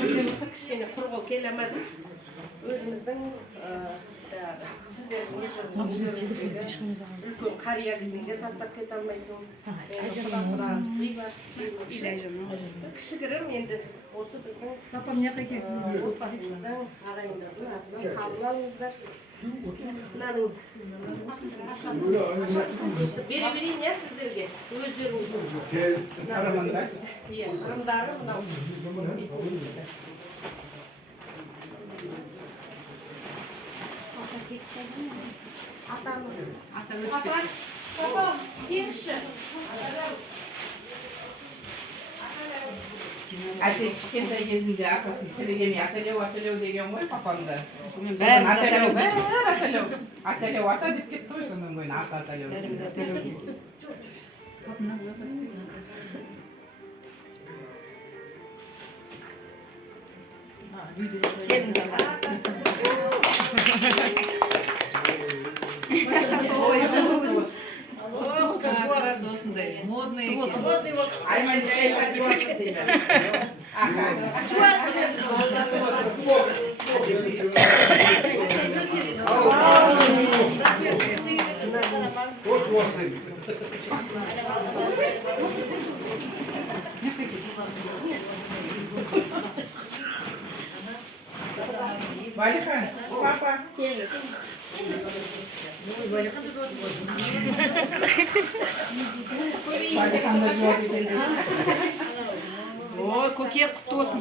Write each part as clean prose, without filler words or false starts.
Үйімізді кішкене құрғыл келемеді. Өзіміздің сіздердің үлкен қария кісінде тастап кете алмайсың. Кішігірім енді осы біздің отбасымыздың ағайындардың атынан қабыл алыңыздар. Бере берейін я сіздерге өздеріңіздің ырымдары мынау. Папа, келші. Әсет кішкентай кезінде атасын тілегеме аталеу деген ғой папамды. Аталеу ата деп кетті ғой, сонан кейін ата аталеу. Модный. Айман жайға жуасыз дейді. Валихан, папа. Ой, көке құтты болсын.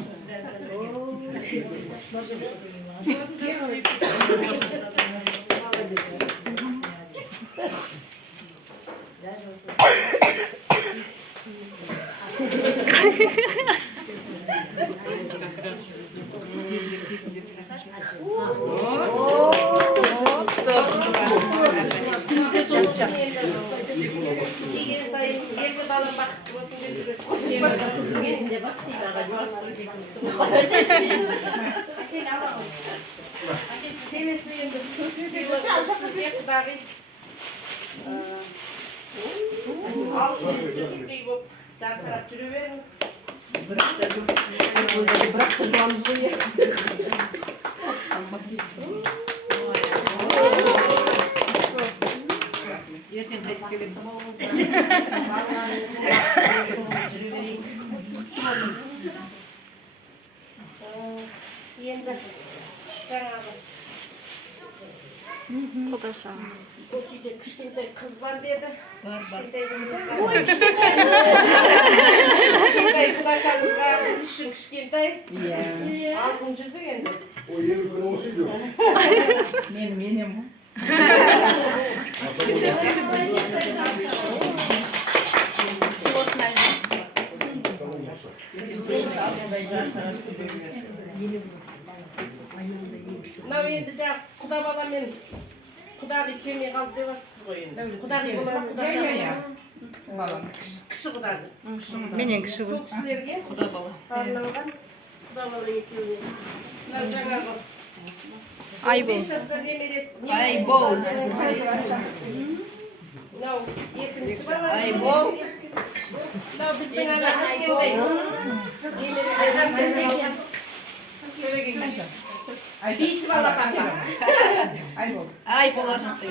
Жарқырап жүре беріңіз. Ертең қайтып келеміз. Енді жаңағы осы үйде кішкентай қыз бар деді. Кішкентай құдашамызға біз үшін кішкентай. Алтын жүзік енді. O yeni gün olsaydı. Менем. Мынау енді жаңағы құда бала мен құдағи келмей қалды деп жатсыз ғой енді. Құдағи бола ма, құдаша бола ма? Кіші құдағи. Менен кіші Сол кісілерге құда бала. арналған құда бала екеуіне. Мынау жаңағы Айбол. 5 жасар немересі. Айбол. Мынау екінші бала. Айбол. Мынау біздің ана кішкентай. Бейші бала қанға. Айбол аржақты.